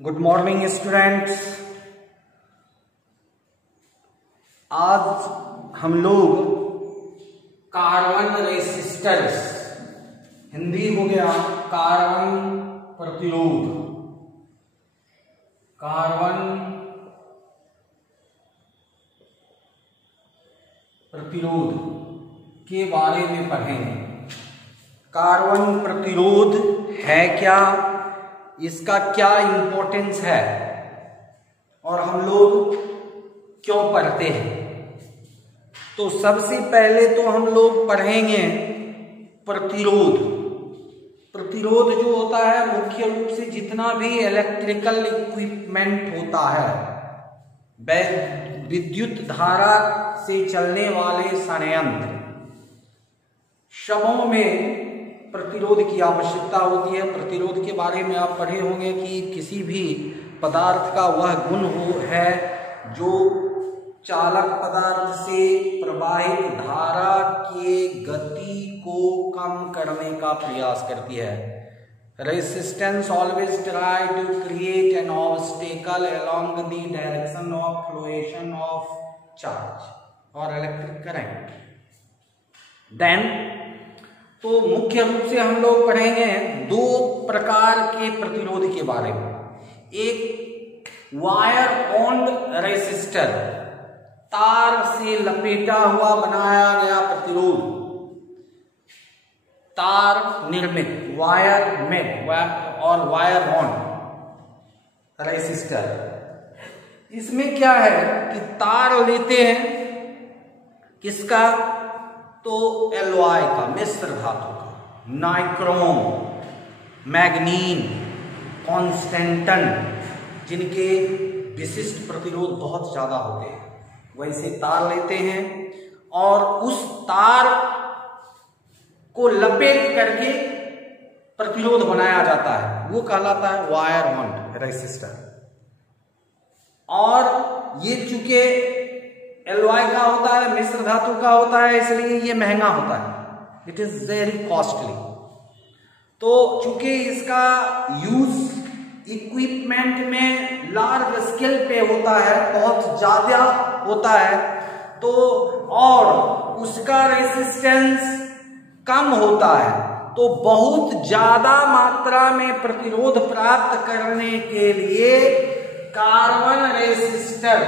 Good morning students. आज हम लोग कार्बन रेसिस्टेंस, हिंदी हो गया कार्बन प्रतिरोध, कार्बन प्रतिरोध के बारे में पढ़ेंगे। कार्बन प्रतिरोध है क्या, इसका क्या इंपॉर्टेंस है और हम लोग क्यों पढ़ते हैं। तो सबसे पहले तो हम लोग पढ़ेंगे प्रतिरोध। प्रतिरोध जो होता है मुख्य रूप से जितना भी इलेक्ट्रिकल इक्विपमेंट होता है, विद्युत धारा से चलने वाले संयंत्र, सबों में प्रतिरोध की आवश्यकता होती है। प्रतिरोध के बारे में आप पढ़े होंगे कि किसी भी पदार्थ का वह गुण है जो चालक पदार्थ से प्रवाहित धारा के गति को कम करने का प्रयास करती है। Resistance always try to create an obstacle along the direction of flotation of charge और इलेक्ट्रिक करंट। देन तो मुख्य रूप से हम लोग पढ़ेंगे दो प्रकार के प्रतिरोध के बारे में। एक वायर बॉन्ड रेसिस्टर, तार से लपेटा हुआ बनाया गया प्रतिरोध, तार निर्मित वायर में और वायर बॉन्ड रेसिस्टर। इसमें क्या है कि तार लेते हैं किसका, तो एलॉय का, मिश्र धातु का, नाइक्रोम, मैग्नीन, कॉन्स्टेंटन, जिनके विशिष्ट प्रतिरोध बहुत ज्यादा होते हैं, वैसे तार लेते हैं और उस तार को लपेट करके प्रतिरोध बनाया जाता है, वो कहलाता है वायर बॉन्ड रेसिस्टर। और ये चूंकि एलॉय का होता है, मिश्र धातु का होता है, इसलिए ये महंगा होता है, इट इज वेरी कॉस्टली। तो चूंकि इसका यूज इक्विपमेंट में लार्ज स्केल पे होता है, बहुत ज्यादा होता है, तो और उसका रेसिस्टेंस कम होता है, तो बहुत ज्यादा मात्रा में प्रतिरोध प्राप्त करने के लिए कार्बन रेसिस्टर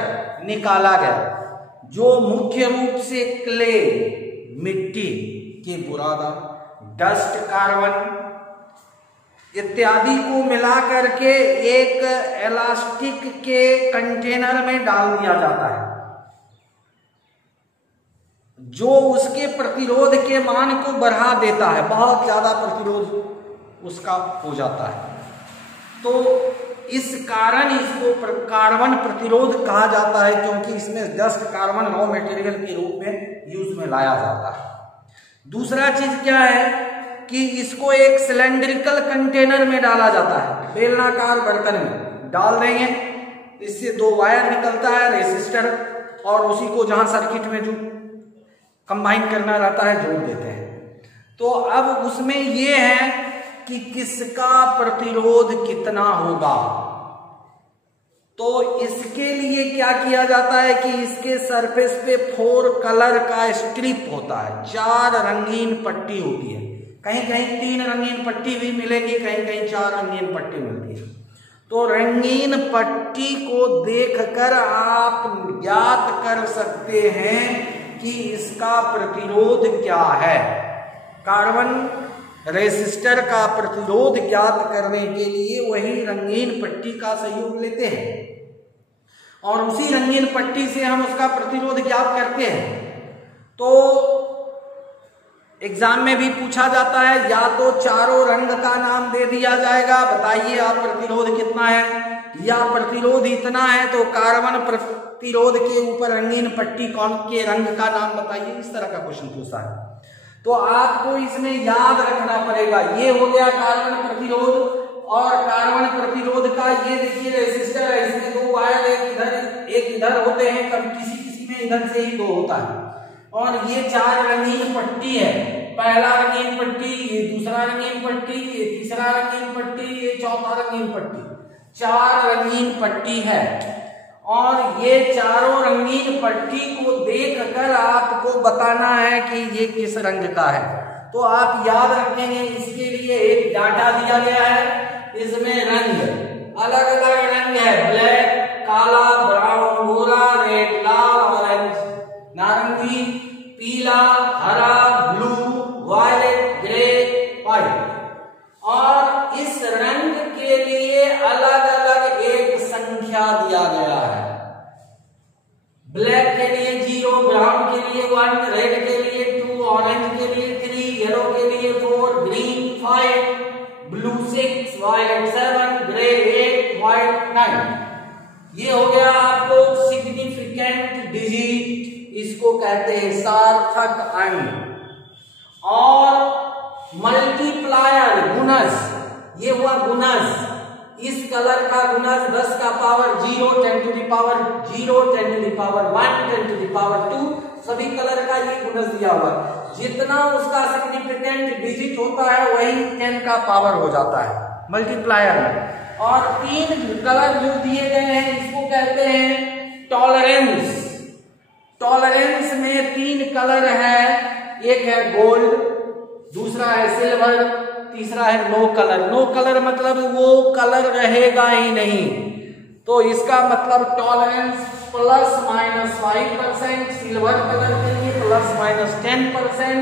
निकाला गया, जो मुख्य रूप से क्ले, मिट्टी के बुरादा, डस्ट, कार्बन इत्यादि को मिलाकर के एक इलास्टिक के कंटेनर में डाल दिया जाता है, जो उसके प्रतिरोध के मान को बढ़ा देता है, बहुत ज्यादा प्रतिरोध उसका हो जाता है। तो इस कारण इसको कार्बन प्रतिरोध कहा जाता है, क्योंकि इसमें डस्ट, कार्बन रॉ मटेरियल के रूप में यूज में लाया जाता है। दूसरा चीज क्या है कि इसको एक सिलेंड्रिकल कंटेनर में डाला जाता है, बेलनाकार बर्तन में डाल देंगे, इससे दो वायर निकलता है रेसिस्टर, और उसी को जहां सर्किट में जो कंबाइन करना रहता है जोड़ देते हैं। तो अब उसमें ये है कि किसका प्रतिरोध कितना होगा। तो इसके लिए क्या किया जाता है कि इसके सरफेस पे 4 कलर का स्ट्रिप होता है, 4 रंगीन पट्टी होती है, कहीं कहीं 3 रंगीन पट्टी भी मिलेगी, कहीं कहीं 4 रंगीन पट्टी मिलती है। तो रंगीन पट्टी को देखकर आप ज्ञात कर सकते हैं कि इसका प्रतिरोध क्या है। कार्बन रेसिस्टर का प्रतिरोध ज्ञात करने के लिए वही रंगीन पट्टी का सहयोग लेते हैं और उसी रंगीन पट्टी से हम उसका प्रतिरोध ज्ञात करते हैं। तो एग्जाम में भी पूछा जाता है, या तो चारों रंग का नाम दे दिया जाएगा, बताइए आप प्रतिरोध कितना है, या प्रतिरोध इतना है तो कार्बन प्रतिरोध के ऊपर रंगीन पट्टी कौन के रंग का नाम बताइए, इस तरह का क्वेश्चन पूछा है। तो आपको इसमें याद रखना पड़ेगा, ये हो गया कार्बन प्रतिरोध। और कार्बन प्रतिरोध का ये देखिए रेसिस्टर है, इसमें 2 वायर एक इधर होते हैं, कभी किसी किसी में इधर से ही 2 होता है, और ये 4 रंगीन पट्टी है, पहला रंगीन पट्टी, ये दूसरा रंगीन पट्टी, ये तीसरा रंगीन पट्टी, ये चौथा रंगीन पट्टी। 4 रंगीन पट्टी है और ये चारों रंगीन पट्टी को देखकर आपको बताना है कि ये किस रंग का है। तो आप याद रखेंगे इसके लिए एक डाटा दिया गया है, इसमें रंग अलग अलग रंग है, ब्लैक, काला, ब्राउन, गोरा, रेड, लाल, ऑरेंज, नारंगी, पीला, हरा, ब्लू, वायलेट, ग्रे, व्हाइट। और इस रंग के लिए अलग अलग एक संख्या दिया गया है। ब्लैक के लिए 0, ब्राउन के लिए 1, रेड के लिए 2, ऑरेंज के लिए 3, येलो के लिए 4, green 5, blue 6, violet 7, grey 8, white 9। ये हो गया आपको सिग्निफिकेंट डिजिट, इसको कहते हैं सार्थक अंक। और मल्टीप्लायर गुणज, ये हुआ गुणज, इस कलर का गुणज 10 का power 0, 10 to the power 0, 10 to the power 1, 10 to the power 2, सभी कलर का ये गुणज दिया हुआ। जितना उसका सिग्निफिकेंट डिजिट होता है वही 10 का पावर हो जाता है मल्टीप्लायर में। और 3 कलर जो दिए गए हैं इसको कहते हैं टॉलरेंस। टॉलरेंस में 3 कलर है, एक है गोल्ड, दूसरा है सिल्वर, तीसरा है नो कलर। नो कलर मतलब वो कलर रहेगा ही नहीं, तो इसका मतलब टॉलरेंस ±5%, सिल्वर कलर के लिए ±10%,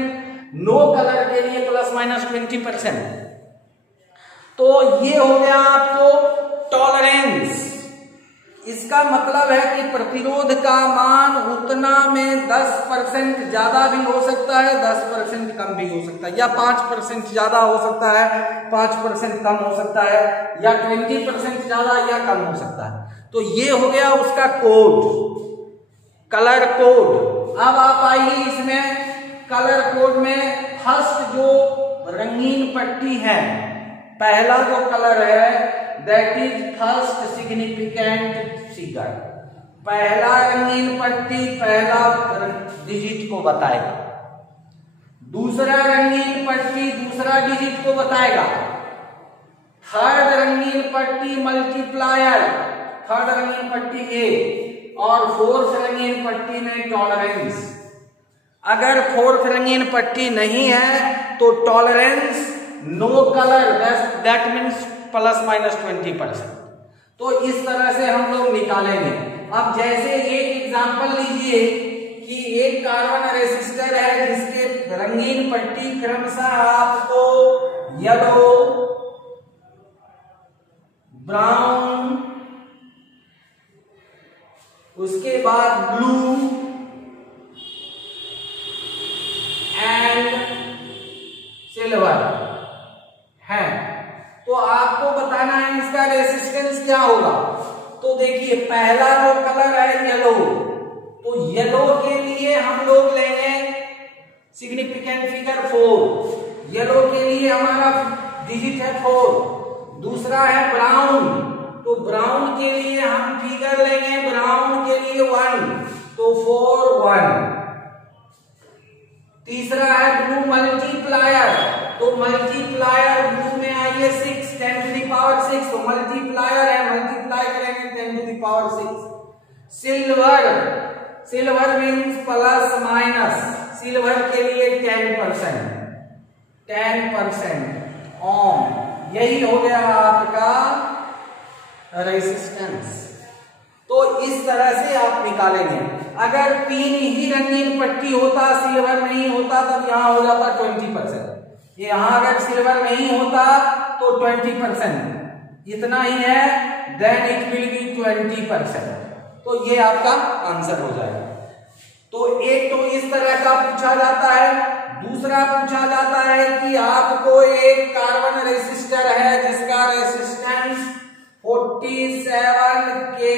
नो कलर के लिए ±20%। तो ये हो गया आपको टॉलरेंस। इसका मतलब है कि प्रतिरोध का मान उतना में 10% ज्यादा भी हो सकता है, 10% कम भी हो सकता है, या 5% ज्यादा हो सकता है, 5% कम हो सकता है, या 20% ज्यादा या कम हो सकता है। तो ये हो गया उसका कोड, कलर कोड। अब आप आइए इसमें कलर कोड में फर्स्ट जो रंगीन पट्टी है, पहला जो कलर है that is first significant figure. पहला रंगीन पट्टी पहला डिजिट को बताएगा, दूसरा रंगीन पट्टी दूसरा डिजिट को बताएगा, थर्ड रंगीन पट्टी मल्टीप्लायर, थर्ड रंगीन पट्टी ए, और फोर्थ रंगीन पट्टी में टॉलरेंस। अगर फोर्थ रंगीन पट्टी नहीं है तो tolerance no colour, that means ±20%। तो इस तरह से हम लोग निकालेंगे। अब जैसे एक एग्जांपल लीजिए कि एक कार्बन रेसिस्टर है जिसके रंगीन पट्टी क्रमशः आपको येलो, ब्राउन, उसके बाद ब्लू एंड सिल्वर है। तो आपको बताना है इसका रेसिस्टेंस क्या होगा। तो देखिए पहला जो कलर है येलो, तो येलो के लिए हम लोग लेंगे सिग्निफिकेंट फिगर 4, येलो के लिए हमारा डिजिट है 4। दूसरा है ब्राउन, तो ब्राउन के लिए हम फिगर लेंगे, ब्राउन के लिए 1, तो 4 1। तीसरा है ब्लू मल्टीप्लायर, तो मल्टीप्लायर ब्लू में आइए 6, 10 टू द पावर 6, तो मल्टीप्लायर है, मल्टीप्लाई करेंगे 10 to the power 6। Silver, silver means plus minus, silver के लिए 10%, 10% ओम। यही हो गया आपका रेसिस्टेंस। तो इस तरह से आप निकालेंगे। अगर 3 ही रंगीन पट्टी होता, सिल्वर नहीं होता, तब यहां हो जाता 20%। यहां अगर सिल्वर नहीं होता तो 20%, इतना ही है, देन इट विल बी 20%। तो ये आपका आंसर हो जाएगा। तो एक तो इस तरह का पूछा जाता है। दूसरा पूछा जाता है कि आपको एक कार्बन रेसिस्टर है जिसका रेसिस्टेंस 47 के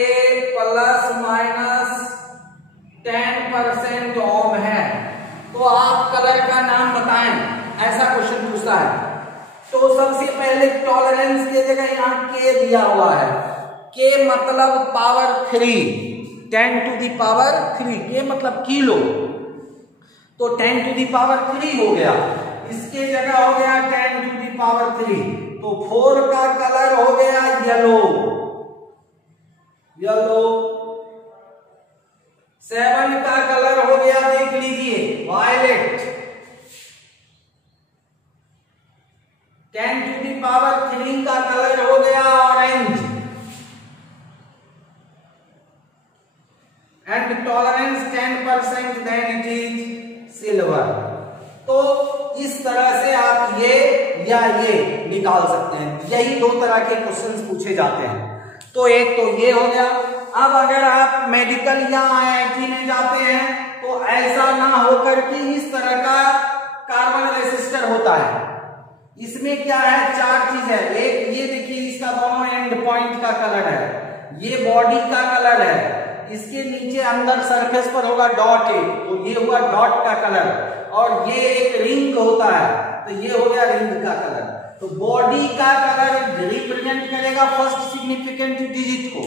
±10% ओम है, तो आप कलर का नाम बताएं, ऐसा क्वेश्चन पूछता है। तो सबसे पहले टॉलरेंस की जगह यहां के दिया हुआ है, के मतलब पावर 3, 10 टू दी पावर 3, के मतलब किलो, तो 10 टू दी पावर 3 हो गया। इसके जगह हो गया 10 टू दी पावर 3, तो 4 का कलर हो गया येलो, येलो। 7 का कलर हो गया, देख लीजिए, वायलेट। 10 to the power 3 का कलर हो गया, orange. And tolerance 10%, then it is silver. तो इस तरह से आप ये या ये निकाल सकते हैं। यही 2 तरह के क्वेश्चंस पूछे जाते हैं। तो एक तो ये हो गया। अब अगर आप मेडिकल या IIT में जाते हैं तो ऐसा ना होकर कि इस तरह का कार्बन रेसिस्टर होता है। इसमें क्या है, 4 चीज है। एक ये देखिए, इसका दोनों एंड पॉइंट का कलर है, ये बॉडी का कलर है, इसके नीचे अंदर सरफेस पर होगा डॉट, तो ये हुआ डॉट का कलर, और ये एक रिंग होता है, तो ये हो गया रिंग का कलर। तो बॉडी का कलर रिप्रेजेंट करेगा फर्स्ट सिग्निफिकेंट डिजिट को।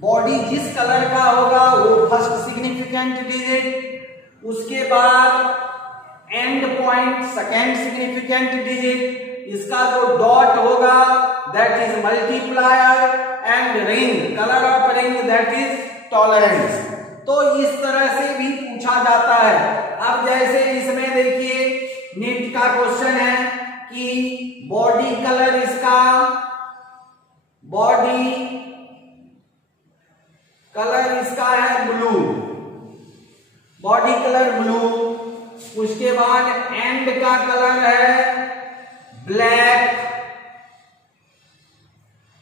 बॉडी जिस कलर का होगा वो फर्स्ट सिग्निफिकेंट डिजिट, उसके बाद and point second significant digit, इसका जो डॉट होगा that is multiplier, and ring, colour of ring that is tolerance. तो इस तरह से भी पूछा जाता है। अब जैसे इसमें देखिए नीट का क्वेश्चन है कि बॉडी कलर, इसका बॉडी कलर इसका है ब्लू, बॉडी कलर ब्लू। उसके बाद एंड का कलर है ब्लैक,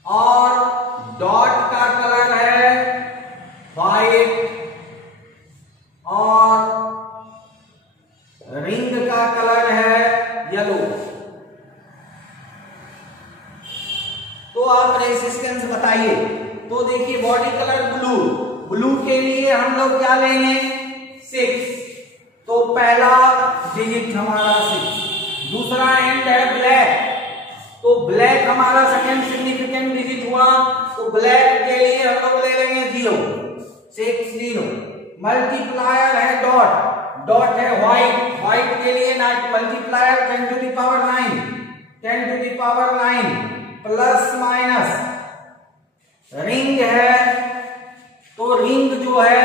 और डॉट का कलर है व्हाइट, और रिंग का कलर है येलो। तो आप रेसिस्टेंस बताइए। तो देखिए बॉडी कलर ब्लू, ब्लू के लिए हम लोग क्या लेंगे, 6, तो पहला डिजिट हमारा 6। दूसरा एंड है ब्लैक, तो ब्लैक हमारा सेकेंड सिग्निफिकेंट डिजिट हुआ, तो ब्लैक के लिए हम लोग ले लेंगे 0, 6 0। मल्टीप्लायर है डॉट, डॉट है व्हाइट, व्हाइट के लिए multiplier 10 to the power 9, 10 to the power 9 plus minus. Ring है, तो रिंग जो है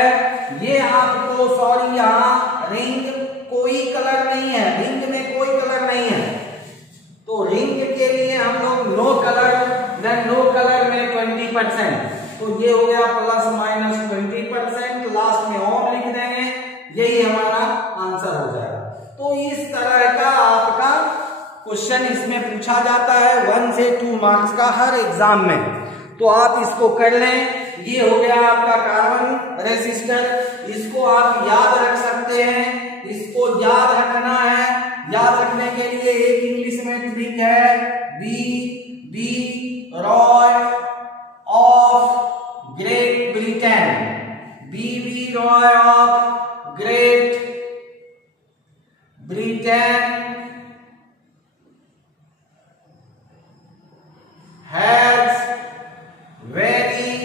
ये आपको, सॉरी यहाँ रिंग कोई कलर नहीं है, रिंग में कोई कलर नहीं है, तो रिंग के लिए हम लोग no colour, then no colour में 20%, तो ये हो गया प्लस माइनस 20%, लास्ट में ओम लिख देंगे, यही हमारा आंसर हो जाएगा। तो इस तरह का आपका क्वेश्चन इसमें पूछा जाता है 1 से 2 मार्क्स का हर एग्जाम में। तो आप इसको कर लें। ये हो गया आपका कार्बन रेसिस्टर, इसको आप याद रख सकते हैं, इसको याद रखना है। याद रखने के लिए एक इंग्लिश में ट्रिक है, B Roy of Great Britain, B Roy of Great Britain has very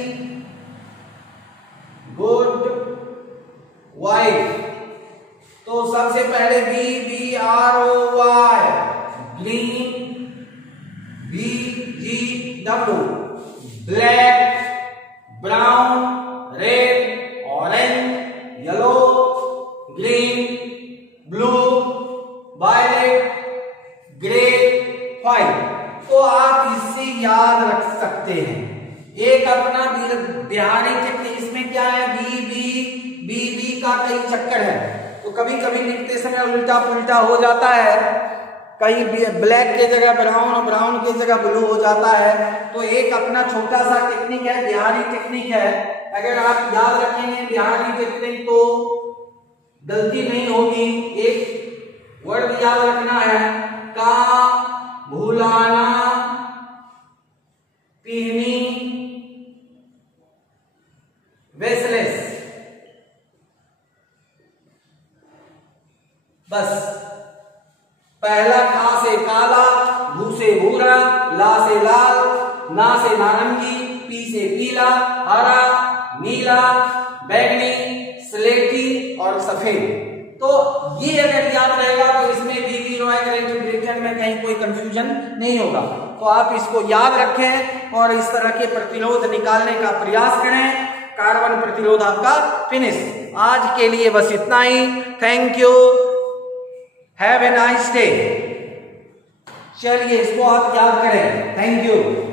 good wife। तो सबसे पहले BBROY, green, BGW, black, brown, red, orange, yellow, green, blue, violet, grey, white. तो आप इससे याद रख सकते हैं। एक अपना बिहारी चक्कर, इसमें क्या है, बी का कई चक्कर है, तो कभी कभी लिखते समय उल्टा पुल्टा हो जाता है, कहीं ब्लैक के जगह ब्राउन और ब्राउन के जगह ब्लू हो जाता है। तो एक अपना छोटा सा टेक्निक है, बिहारी टेक्निक है, अगर आप याद रखेंगे बिहारी टेक्निक तो गलती नहीं होगी। एक वर्ड याद रखना है, का भूलाना पीनी वेसलेस, बस। पहला का से काला, भू से भूरा, ला से लाल, ना से नारंगी, पी से पीला, हरा, नीला, बैंगनी, स्लेटी और सफेद। तो ये अगर याद रहेगा तो इसमें बीबी रॉय ग्रेट ब्रिटेन में कहीं कोई कंफ्यूजन नहीं होगा। तो आप इसको याद रखें और इस तरह के प्रतिरोध निकालने का प्रयास करें। कार्बन प्रतिरोध आपका फिनिश। आज के लिए बस इतना ही। Thank you, have a nice day. चलिए इसको आप याद करें। Thank you.